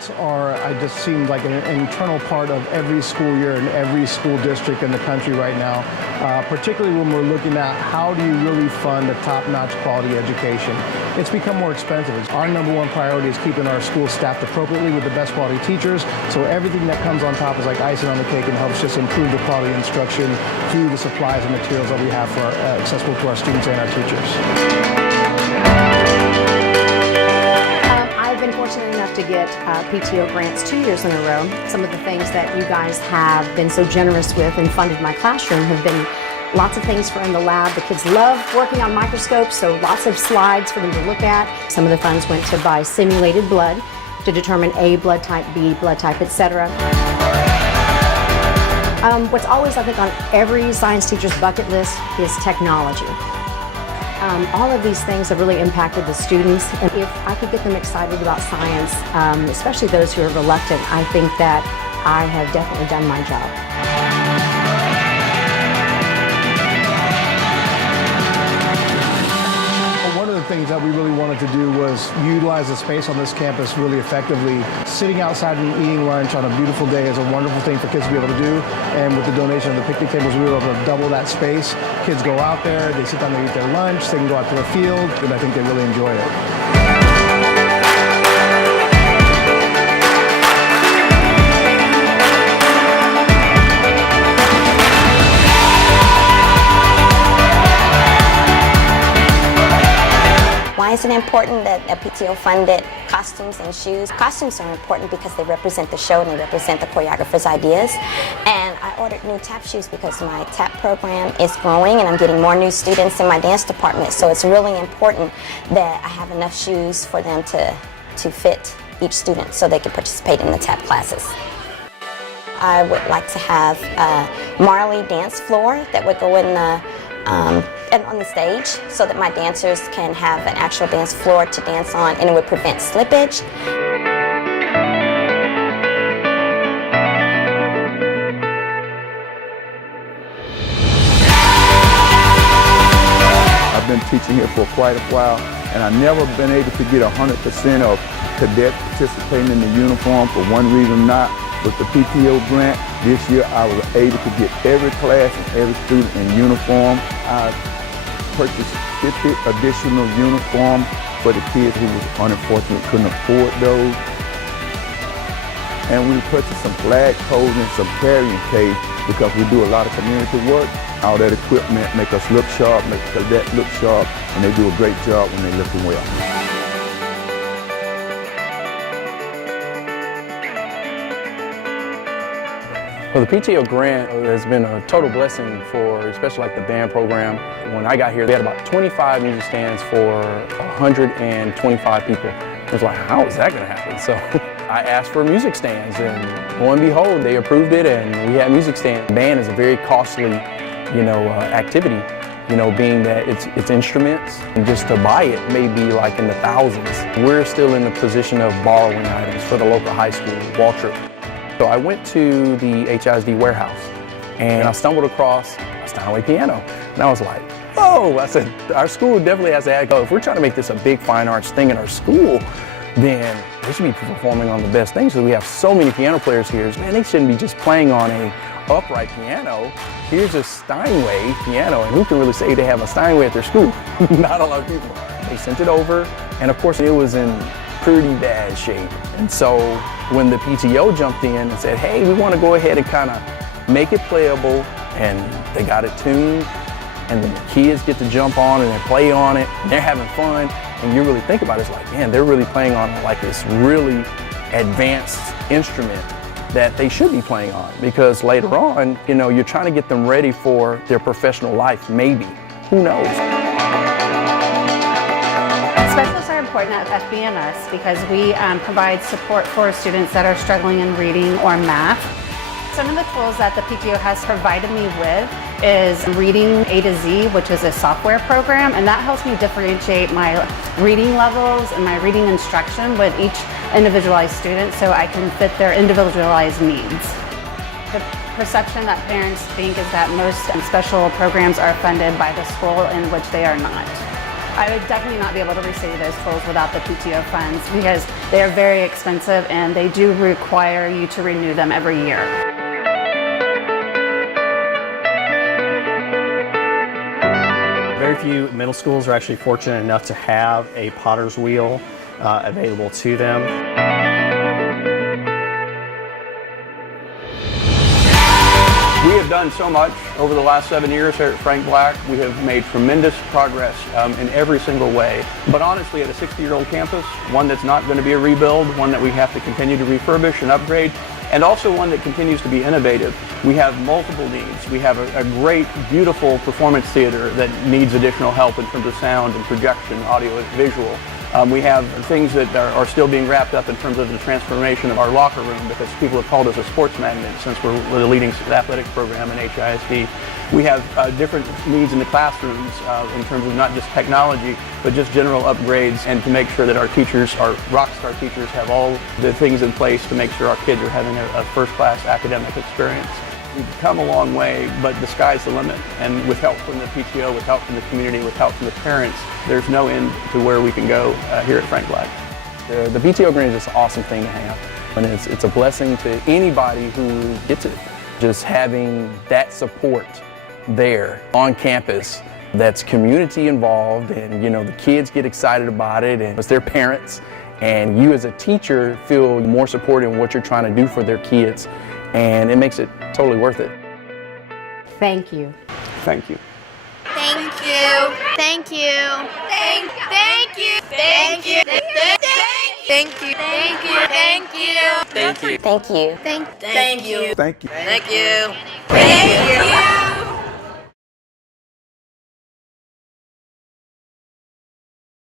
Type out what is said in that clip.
sports just seem like an internal part of every school year in every school district in the country right now, particularly when we're looking at how do you really fund a top-notch quality education. It's become more expensive. Our number one priority is keeping our schools staffed appropriately with the best quality teachers, so everything that comes on top is like icing on the cake and helps just improve the quality of instruction through the supplies and materials that we have for accessible to our students and our teachers. I've been fortunate enough to get PTO grants 2 years in a row. Some of the things that you guys have been so generous with and funded my classroom have been lots of things for in the lab. The kids love working on microscopes, so lots of slides for them to look at. Some of the funds went to buy simulated blood to determine A blood type, B blood type, etc. What's always, I think, on every science teacher's bucket list is technology. All of these things have really impacted the students, and if I could get them excited about science, especially those who are reluctant, I think that I have definitely done my job. One of the things that we really wanted to do was utilize the space on this campus really effectively. Sitting outside and eating lunch on a beautiful day is a wonderful thing for kids to be able to do, and with the donation of the picnic tables, we were able to double that space. Kids go out there, they sit down, they eat their lunch, they can go out to the field, and I think they really enjoy it. Why is it important that a PTO funded costumes and shoes? Costumes are important because they represent the show and they represent the choreographer's ideas. And I ordered new tap shoes because my tap program is growing and I'm getting more new students in my dance department. So it's really important that I have enough shoes for them to fit each student so they can participate in the tap classes. I would like to have a Marley dance floor that would go in the and on the stage so that my dancers can have an actual dance floor to dance on, and it would prevent slippage. I've been teaching here for quite a while, and I've never been able to get 100% of cadets participating in the uniform for one reason or not. With the PTO grant, this year I was able to get every class and every student in uniform. I purchased 50 additional uniforms for the kids who was unfortunately couldn't afford those. And we purchased some flagpoles and some carrying case because we do a lot of community work. All that equipment make us look sharp, make the cadets look sharp, and they do a great job when they're looking well. Well, the PTO grant has been a total blessing for, especially like the band program. When I got here, they had about 25 music stands for 125 people. I was like, how is that going to happen? So I asked for music stands, and lo and behold, they approved it, and we had music stands. Band is a very costly, activity, being that it's instruments, and just to buy it may be like in the thousands. We're still in the position of borrowing items for the local high school, Waltrip. So I went to the HISD warehouse and I stumbled across a Steinway piano. And I was like, whoa, I said, our school definitely has to add, if we're trying to make this a big fine arts thing in our school, then they should be performing on the best things. So we have so many piano players here. Man, they shouldn't be just playing on a upright piano. Here's a Steinway piano, and who can really say they have a Steinway at their school? Not a lot of people. They sent it over, and of course it was in pretty bad shape. And so when the PTO jumped in and said, hey, we want to go ahead and kind of make it playable, and they got it tuned, and the kids get to jump on and they play on it, and they're having fun, and you really think about it, it's like, man, they're really playing on like this really advanced instrument that they should be playing on, because later on, you're trying to get them ready for their professional life, maybe. Who knows? Specialists are important at FBMS because we provide support for students that are struggling in reading or math. Some of the tools that the PTO has provided me with is Reading A to Z, which is a software program, and that helps me differentiate my reading levels and my reading instruction with each individualized student so I can fit their individualized needs. The perception that parents think is that most special programs are funded by the school, in which they are not. I would definitely not be able to receive those tools without the PTO funds because they are very expensive and they do require you to renew them every year. Very few middle schools are actually fortunate enough to have a potter's wheel available to them. We have done so much over the last 7 years here at Frank Black. We have made tremendous progress in every single way. But honestly, at a 60-year-old campus, one that's not going to be a rebuild, one that we have to continue to refurbish and upgrade, and also one that continues to be innovative. We have multiple needs. We have a great, beautiful performance theater that needs additional help in terms of sound and projection, audio and visual. We have things that are still being wrapped up in terms of the transformation of our locker room because people have called us a sports magnet since we're the leading athletics program in HISD. We have different needs in the classrooms in terms of not just technology, but just general upgrades and to make sure that our teachers, our rockstar teachers, have all the things in place to make sure our kids are having a first-class academic experience. We've come a long way, but the sky's the limit. And with help from the PTO, with help from the community, with help from the parents, there's no end to where we can go here at Frank Black. The PTO grant is just an awesome thing to have. And it's a blessing to anybody who gets it. Just having that support there on campus that's community involved and the kids get excited about it and it's their parents and you as a teacher feel more supported in what you're trying to do for their kids. And it makes it totally worth it. Thank you. Thank you. Thank you. Thank you. Thank you. Thank you. Thank you. Thank you. Thank you. Thank you. Thank you. Thank you. Thank you. Thank you.